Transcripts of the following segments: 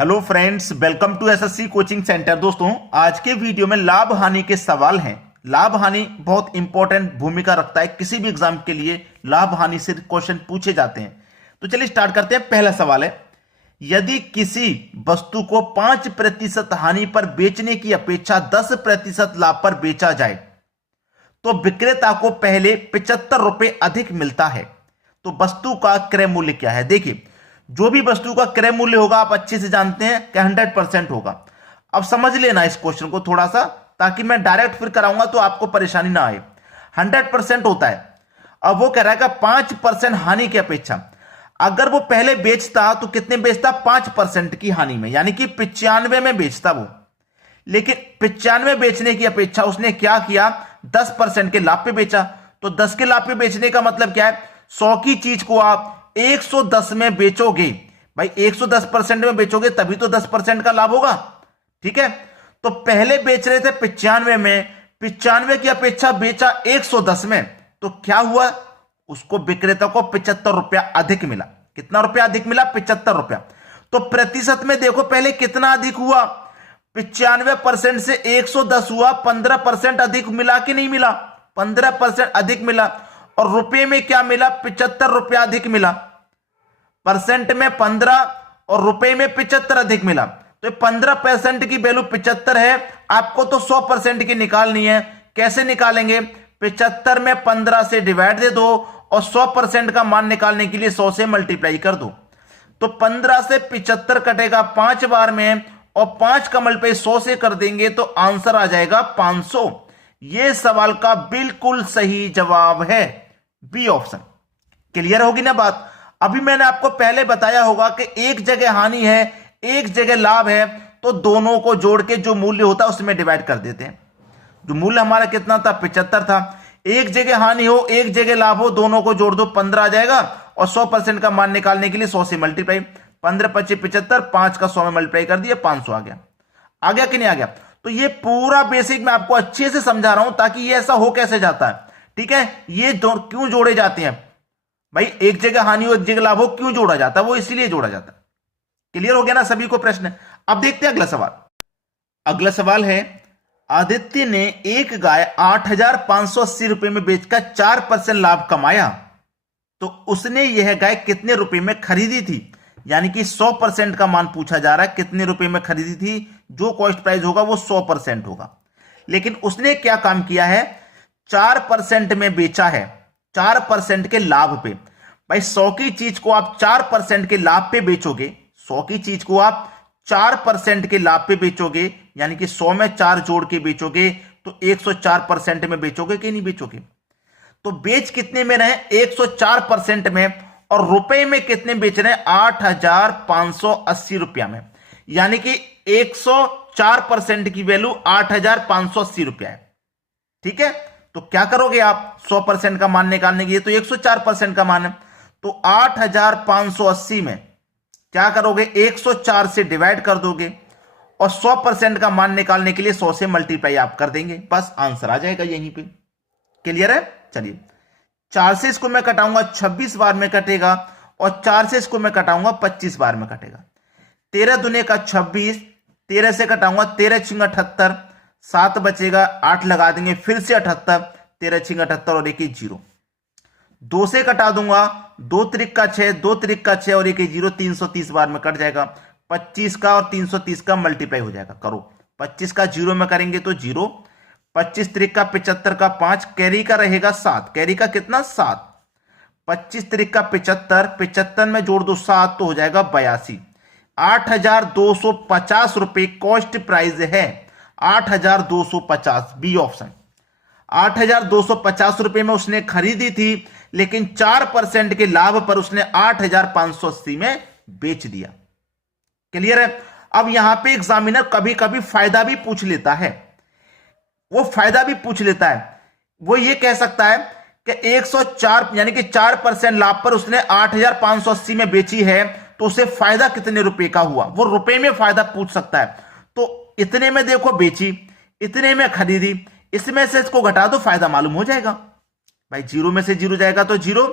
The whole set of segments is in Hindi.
Hello friends, welcome to SSC coaching centre. दोस्तों, आज के वीडियो में लाभ हानि के सवाल हैं। लाभ हानि बहुत इंपॉर्टेंट भूमिका रखता है किसी भी एग्जाम के लिए। लाभ हानि से क्वेश्चन पूछे जाते हैं। तो चलिए स्टार्ट करते हैं। पहला सवाल है, यदि किसी वस्तु को 5% हानि पर बेचने की अपेक्षा 10% लाभ पर बेचा जाए तो विक्रेता को पहले 75 रुपए अधिक मिलता है। तो वस्तु का क्रय मूल्य क्या है? देखिए, जो भी वस्तु का क्रय मूल्य होगा आप अच्छे से जानते हैं कि 100% होगा। अब समझ लेना इस क्वेश्चन को थोड़ा सा, ताकि मैं डायरेक्ट फिर कराऊंगा तो आपको परेशानी ना आए। 100% होता है। अब वो कह रहा है कि 5% हानि की अपेक्षा, अगर वो पहले बेचता तो कितने बेचता? 5% की हानि में, यानी कि 95 में बेचता वो। लेकिन 95 बेचने की अपेक्षा उसने क्या किया? 10% के लाभ पे बेचा। तो 10 के लाभ पे बेचने का मतलब क्या है? 100 की चीज को आप 110 में बेचोगे। भाई 110% में बेचोगे तभी तो 10% का लाभ होगा। ठीक है, तो पहले बेच रहे थे 95 में, 95 की अपेक्षा बेचा 110 में, तो क्या हुआ? उसको विक्रेता को 75 रुपया अधिक मिला। कितना रुपया अधिक मिला? 75 रुपया। तो प्रतिशत में देखो पहले कितना अधिक हुआ? 95% से 110 हुआ, 15% अधिक मिला कि नहीं मिला? 15% अधिक मिला। और रुपए में क्या मिला? 75 रुपया अधिक मिला। परसेंट में 15 और रुपए में 75 अधिक मिला। तो 15% की वैल्यू 75 है। आपको तो 100% की निकालनी है। कैसे निकालेंगे? 75 में 15 से डिवाइड दे दो और 100% का मान निकालने के लिए 100 से मल्टीप्लाई कर दो। तो 15 से 75 कटेगा 5 बार में, और 5 का मल्टीप्लाई 100 से कर देंगे तो आंसर आ जाएगा 500। यह सवाल का बिल्कुल सही जवाब है, बी ऑप्शन। क्लियर होगी ना बात? अभी मैंने आपको पहले बताया होगा कि एक जगह हानि है, एक जगह लाभ है, तो दोनों को जोड़ के जो मूल्य होता है उसमें डिवाइड कर देते हैं। जो मूल्य हमारा कितना था? 75 था। एक जगह हानि हो, एक जगह लाभ हो, दोनों को जोड़ दो, 15 आ जाएगा। और 100% का मान निकालने के लिए 100 से मल्टीप्लाई, 15 25 75, 5 का 100 में मल्टीप्लाई कर दिया, 500 आ गया। आ गया कि नहीं आ गया? तो ये पूरा बेसिक मैं आपको अच्छे से समझा रहा हूं, ताकि ये ऐसा हो कैसे जाता है। ठीक है, ये क्यों जोड़े जाते हैं भाई? एक जगह हानि हो, एक जगह लाभ हो, क्यों जोड़ा जाता है? वो इसलिए जोड़ा जाता है। क्लियर हो गया ना सभी को प्रश्न? अब देखते हैं अगला सवाल। अगला सवाल है, आदित्य ने एक गाय 8,580 रुपए में बेचकर 4% लाभ कमाया, तो उसने यह गाय कितने रुपए में खरीदी थी? यानी कि 100% का मान पूछा जा रहा है, कितने रुपए में खरीदी थी। जो कॉस्ट प्राइस होगा वो 100% होगा। लेकिन उसने क्या काम किया है? 4% में बेचा है, 4% के लाभ पे। भाई 100 की चीज को आप 4% के लाभ पे बेचोगे, 100 की चीज को आप 4% के लाभ पे बेचोगे, यानी कि 100 में 4 जोड़ के बेचोगे, तो 104% में बेचोगे कि नहीं बेचोगे? तो बेच कितने में रहे? 104% में। और रुपए में कितने बेच रहे हैं? 8,580 रुपया में। यानी कि 104% की वैल्यू 8,580 रुपया है। ठीक है, तो क्या करोगे आप? 100% का मान निकालने के लिए तो 104% का मान है, तो 8,580 में क्या करोगे? 104 से डिवाइड कर दोगे और 100% का मान निकालने के लिए 100 से मल्टीप्लाई आप कर देंगे, बस आंसर आ जाएगा यहीं पे। क्लियर है? चलिए, 4 से इसको मैं कटाऊंगा 26 बार में कटेगा, और 4 से इसको मैं कटाऊंगा 25 बार में कटेगा। 13 दूने का 26, 13 से कटाऊंगा 13 छिंग 78, 7 बचेगा, 8 लगा देंगे, फिर से 78, 13 छिंग 78 और 1 0। 2 से कटा दूंगा, 2 त्रिक का 6, 2 त्रिक का 6 और 1 0, 330 बार में कट जाएगा। 25 का और 330 का मल्टीप्लाई हो जाएगा। करो, 25 का 0 में करेंगे तो 0, 25 त्रिक का 75 का 5, कैरी का रहेगा 7, कैरी का कितना? 7। 25 त्रिक का 75, 75 में जोड़ दो 7 तो हो जाएगा 82। 8,250 रुपए कॉस्ट प्राइस है, 8,250, बी ऑप्शन। 8,250 रुपए में उसने खरीदी थी, लेकिन 4% के लाभ पर उसने 8,580 में बेच दिया। क्लियर है? अब यहां पे एग्जामिनर कभी कभी फायदा भी पूछ लेता है। वो फायदा भी पूछ लेता है। वो ये कह सकता है कि 104 यानी कि 4% लाभ पर उसने 8,580 में बेची है, तो उसे फायदा कितने रुपए का हुआ? वो रुपए में फायदा पूछ सकता है। तो इतने में देखो बेची, इतने में खरीदी, इसमें से इसको घटा दो, फायदा मालूम हो जाएगा। भाई 0 में से 0 जाएगा तो 0,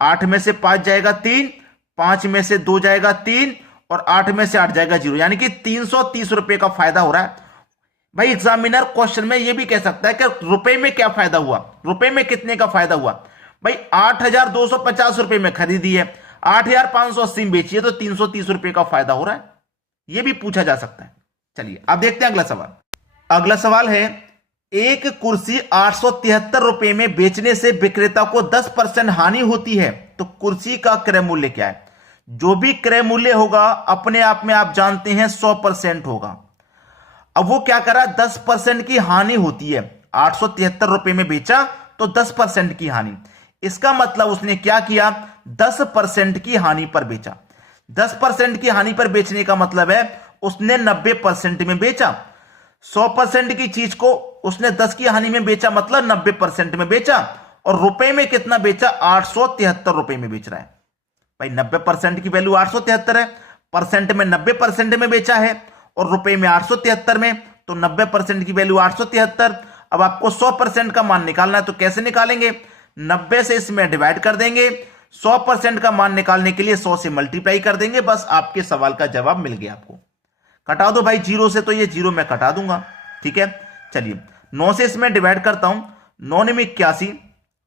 8 में से 5 जाएगा 3, 5 में से 2 जाएगा 3, और 8 में से 8 जाएगा 0, यानी कि 330 रुपए का फायदा हो रहा है। भाई एग्जामिनर क्वेश्चन में यह भी कह सकता है कि रुपए में क्या फायदा हुआ, रुपए में कितने का फायदा हुआ। भाई 8,250 रुपए में खरीदी है, 8,580 में बेची है, तो 330 रुपए का फायदा हो रहा है। यह भी पूछा जा सकता है। चलिए अब देखते हैं अगला सवाल। अगला सवाल है, एक कुर्सी 873 रुपए में बेचने से विक्रेता को 10% हानि होती है, तो कुर्सी का क्रय मूल्य क्या है। जो भी क्रय मूल्य होगा अपने आप में आप जानते हैं 100% होगा। अब वो क्या करा, 10% की हानि होती है। 873 रुपए में बेचा तो 10% की हानि, इसका मतलब उसने क्या किया, 10% की हानि पर बेचा। 10% की हानि पर बेचने का मतलब है उसने 90% में बेचा। 100% की चीज को उसने 10 की हानि में बेचा, मतलब 90% में बेचा। और रुपए में कितना बेचा, 873 रुपए में बेच रहा है। भाई 90% की वैल्यू 873 है, परसेंट में 90% में बेचा है और रुपए में 873 में, तो 90% की वैल्यू 873। अब आपको 100% का मान निकालना है, तो कैसे निकालेंगे, 90 से इसमें डिवाइड कर देंगे। 100% का मान निकालने के लिए 100 से मल्टीप्लाई कर देंगे। बस आपके सवाल का जवाब मिल गया। आपको कटा दो भाई 0 से, तो ये 0 मैं कटा दूंगा। ठीक है, चलिए 9 से इसमें डिवाइड करता हूं। 9 में 81,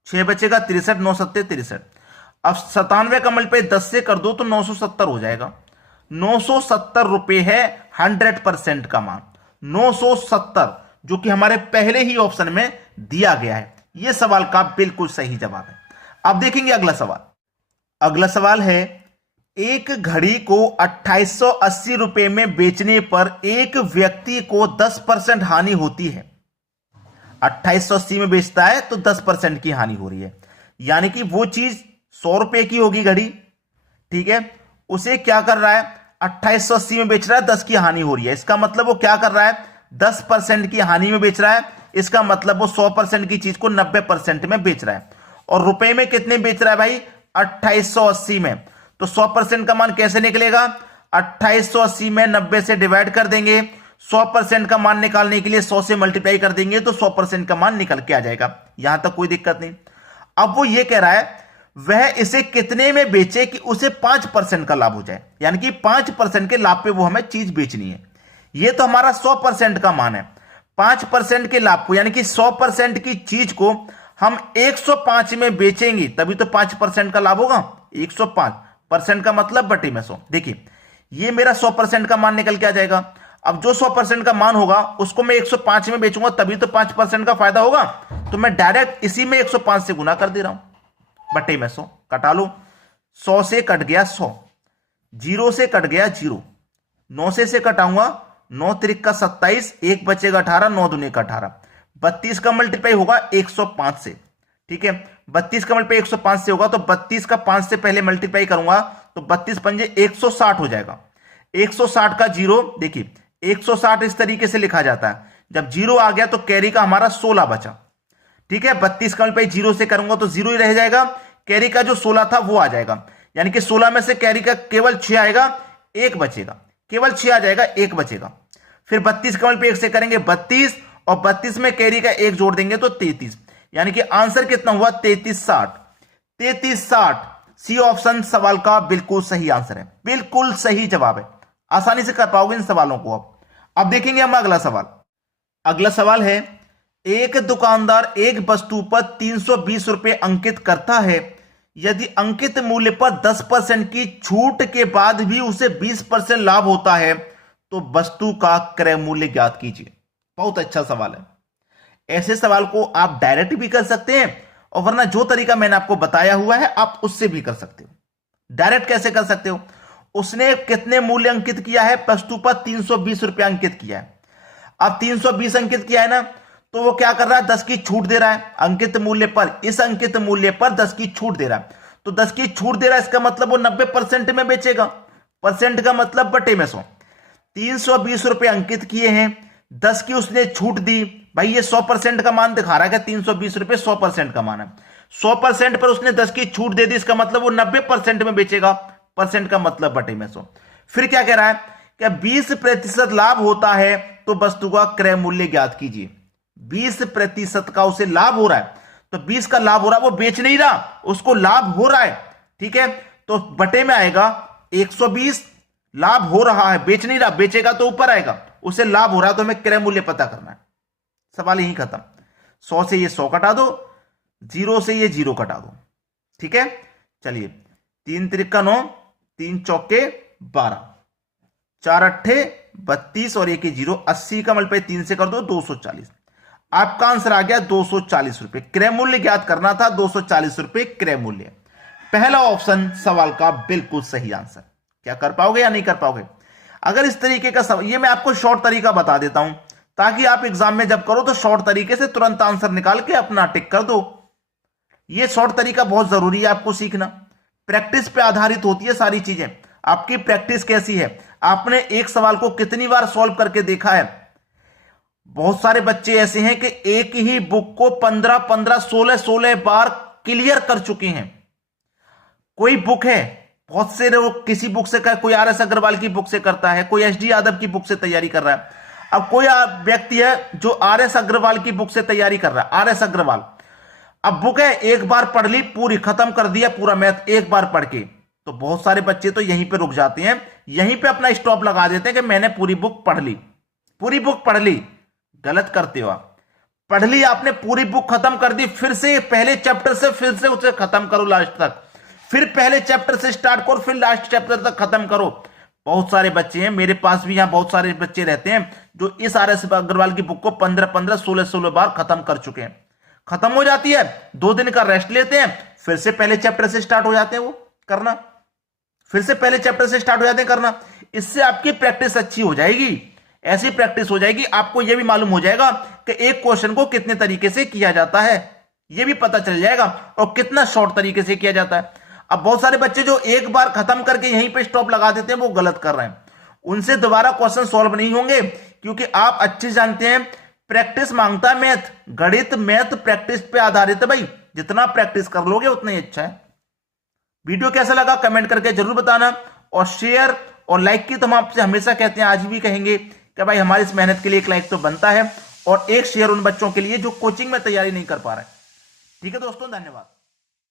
6 बचेगा 63, 9 सत्ते 63। अब 97 का मल्टीप्लाई 10 से कर दो तो 970 हो जाएगा। 970 रुपए है 100% का मान, 970, जो कि हमारे पहले ही ऑप्शन में दिया गया है। यह सवाल का बिल्कुल सही जवाब है। अब देखेंगे अगला सवाल। अगला सवाल है, एक घड़ी को 2880 रुपए में बेचने पर एक व्यक्ति को 10% हानि होती है। 2880 में बेचता है तो 10% की हानि हो रही है, यानी कि वो चीज 100 रुपए की होगी घड़ी, ठीक है, उसे क्या कर रहा है, 2880 में बेच रहा है, 10 की हानि हो रही है। इसका मतलब वो क्या कर रहा है, 10% की हानि में बेच रहा है। इसका मतलब वो 100% की चीज को 90% में बेच रहा है। और रुपए में कितने बेच रहा है भाई, 2880 में। तो 100% का मान कैसे निकलेगा, 2880 में 90 से डिवाइड कर देंगे। 100% का मान निकालने के लिए 100 से मल्टीप्लाई कर देंगे, तो 100% का मान निकल के आ जाएगा। यहां तक कोई दिक्कत नहीं। अब वो ये कह रहा है वह इसे कितने में बेचे कि उसे 5% का लाभ हो जाए, यानी कि 5% के लाभ पे वो हमें चीज बेचनी है। ये तो हमारा 100% का मान है। 5% के लाभ को, यानी कि 100% की चीज को हम 105 में बेचेंगे, तभी तो 5% का लाभ होगा। 105% का मतलब बटे में 100। देखिए ये मेरा 100% का मान निकल के आ जाएगा। अब जो 100% का मान होगा उसको मैं 105 में बेचूंगा, तभी तो 5% का फायदा होगा। तो मैं डायरेक्ट इसी में 105 से गुना कर दे रहा हूं, बटे में 100। कटा लो, 100 से कट गया 100, 0 से कट गया 0, 9 से कटाऊंगा, 9 त्रिक 27, 1 बचेगा 18, 9 दूनी 18। 32 का मल्टीप्लाई होगा 105 से, ठीक है, 32 का मल्टीप्लाई 105 से होगा, तो 32 का 5 से पहले मल्टीप्लाई करूंगा तो 32 पंजे 160 हो जाएगा। 160 का 0, देखिए 160 इस तरीके से लिखा जाता है, जब 0 आ गया तो कैरी का हमारा 16 बचा, ठीक है। 32 का मल्टीप्लाई 0 से करूंगा तो 0 ही रह जाएगा, कैरी का जो 16 था वो आ जाएगा, यानी कि 16 में से कैरी का केवल 6 आएगा, 1 बचेगा, केवल 6 आ जाएगा, 1 बचेगा। फिर 32 का मल्टीप्लाई 1 से करेंगे 32, और 32 में कैरी का 1 जोड़ देंगे तो 33, यानी कि आंसर कितना हुआ, 3360। 3360 सी ऑप्शन सवाल का बिल्कुल सही आंसर है, बिल्कुल सही जवाब है। आसानी से कर पाओगे इन सवालों को। अब देखेंगे हम अगला सवाल। अगला सवाल है, एक दुकानदार एक वस्तु पर 320 रुपए अंकित करता है। यदि अंकित मूल्य पर 10% की छूट के बाद भी उसे 20% लाभ होता है, तो वस्तु का क्रय मूल्य ज्ञात कीजिए। बहुत अच्छा सवाल है। ऐसे सवाल को आप डायरेक्ट भी कर सकते हैं, और वरना जो तरीका मैंने आपको बताया हुआ है आप उससे भी कर सकते हो। डायरेक्ट कैसे कर सकते हो, उसने कितने मूल्य अंकित किया है, वस्तु पर 320 रुपया अंकित किया है। अब 320 अंकित किया है ना, तो वो क्या कर रहा है, 10 की छूट दे रहा है अंकित मूल्य पर। इस अंकित मूल्य पर 10 की छूट दे रहा है, तो 10 की छूट दे रहा है, इसका मतलब वो 90% में बेचेगा। परसेंट का मतलब बटे में 100। 320 रुपए अंकित किए हैं, 10 की उसने छूट दी। भाई ये 100% का मान दिखा रहा है कि 320 रुपए 100% का मान है। 100% पर उसने 10 की छूट दे दी, इसका मतलब वो 90% में बेचेगा। परसेंट का मतलब बटे में 100। फिर क्या कह रहा है कि 20% लाभ होता है तो वस्तु का क्रय मूल्य ज्ञात कीजिए। 20% का उसे लाभ हो रहा है, तो 20 का लाभ हो रहा है, वो बेच नहीं रहा, उसको लाभ हो रहा है, ठीक है। तो बटे में आएगा 120, लाभ हो रहा है, बेच नहीं रहा, बेचेगा तो ऊपर आएगा, उसे लाभ हो रहा है तो हमें क्रय मूल्य पता करना है। सवाल यही खत्म। 100 से ये 100 कटा दो, 0 से ये 0 कटा दो, ठीक है। चलिए 3 त्रिका 9, 3 चौके 12, 4 अट्ठे 32 और 1 0, 80 का मल्टीप्लाई 3 से कर दो 240। आपका आंसर आ गया 240 रुपए। क्रय मूल्य ज्ञात करना था, 240 रुपए क्रय मूल्य। पहला ऑप्शन सवाल का बिल्कुल सही आंसर। क्या कर पाओगे या नहीं कर पाओगे? अगर इस तरीके का सवाल, ये मैं आपको शॉर्ट तरीका बता देता हूं ताकि आप एग्जाम में जब करो तो शॉर्ट तरीके से तुरंत आंसर निकाल के अपना टिक कर दो। ये शॉर्ट तरीका बहुत जरूरी है आपको सीखना। प्रैक्टिस पे आधारित होती है सारी चीजें। आपकी प्रैक्टिस कैसी है, आपने एक सवाल को कितनी बार सॉल्व करके देखा है। बहुत सारे बच्चे ऐसे हैं कि एक ही बुक को 15-15, 16-16 बार क्लियर कर चुके हैं। कोई बुक है, बहुत से लोग किसी बुक से कर, कोई आर एस अग्रवाल की बुक से करता है, कोई एच डी यादव की बुक से तैयारी कर रहा है। अब कोई व्यक्ति है जो आर एस अग्रवाल की बुक से तैयारी कर रहा है, आर एस अग्रवाल। अब बुक है, एक बार पढ़ ली, पूरी खत्म कर दिया, पूरा मैथ एक बार पढ़ के। तो बहुत सारे बच्चे तो यहीं पे रुक जाते हैं, यहीं पे अपना स्टॉप लगा देते हैं कि मैंने पूरी बुक पढ़ ली, पूरी बुक पढ़ ली। गलत करते हो आप। पढ़ ली आपने, पूरी बुक खत्म कर दी, फिर से पहले चैप्टर से फिर से उसे खत्म करो लास्ट तक, फिर पहले चैप्टर से स्टार्ट करो, फिर लास्ट चैप्टर तक खत्म करो। बहुत सारे बच्चे हैं, मेरे पास भी यहां बहुत सारे बच्चे रहते हैं जो इस आर एस अग्रवाल की बुक को 15-15, 16-16 बार खत्म कर चुके हैं। खत्म हो जाती है, 2 दिन का रेस्ट लेते हैं, फिर से पहले चैप्टर से स्टार्ट हो जाते हैं वो करना, फिर से पहले चैप्टर से स्टार्ट हो जाते हैं करना। इससे आपकी प्रैक्टिस अच्छी हो जाएगी। ऐसी प्रैक्टिस हो जाएगी, आपको यह भी मालूम हो जाएगा कि एक क्वेश्चन को कितने तरीके से किया जाता है, यह भी पता चल जाएगा, और कितना शॉर्ट तरीके से किया जाता है। अब बहुत सारे बच्चे जो एक बार खत्म करके यहीं पे स्टॉप लगा देते हैं, वो गलत कर रहे हैं। उनसे दोबारा क्वेश्चन सॉल्व नहीं होंगे, क्योंकि आप अच्छे जानते हैं प्रैक्टिस मांगता है मैथ। गणित मैथ प्रैक्टिस पे आधारित है भाई, जितना प्रैक्टिस कर लोगे उतना ही अच्छा है। वीडियो कैसा लगा कमेंट करके जरूर बताना, और शेयर और लाइक की तो हम आपसे हमेशा कहते हैं, आज भी कहेंगे कि भाई हमारी इस मेहनत के लिए एक लाइक तो बनता है, और एक शेयर उन बच्चों के लिए जो कोचिंग में तैयारी नहीं कर पा रहे। ठीक है दोस्तों, धन्यवाद।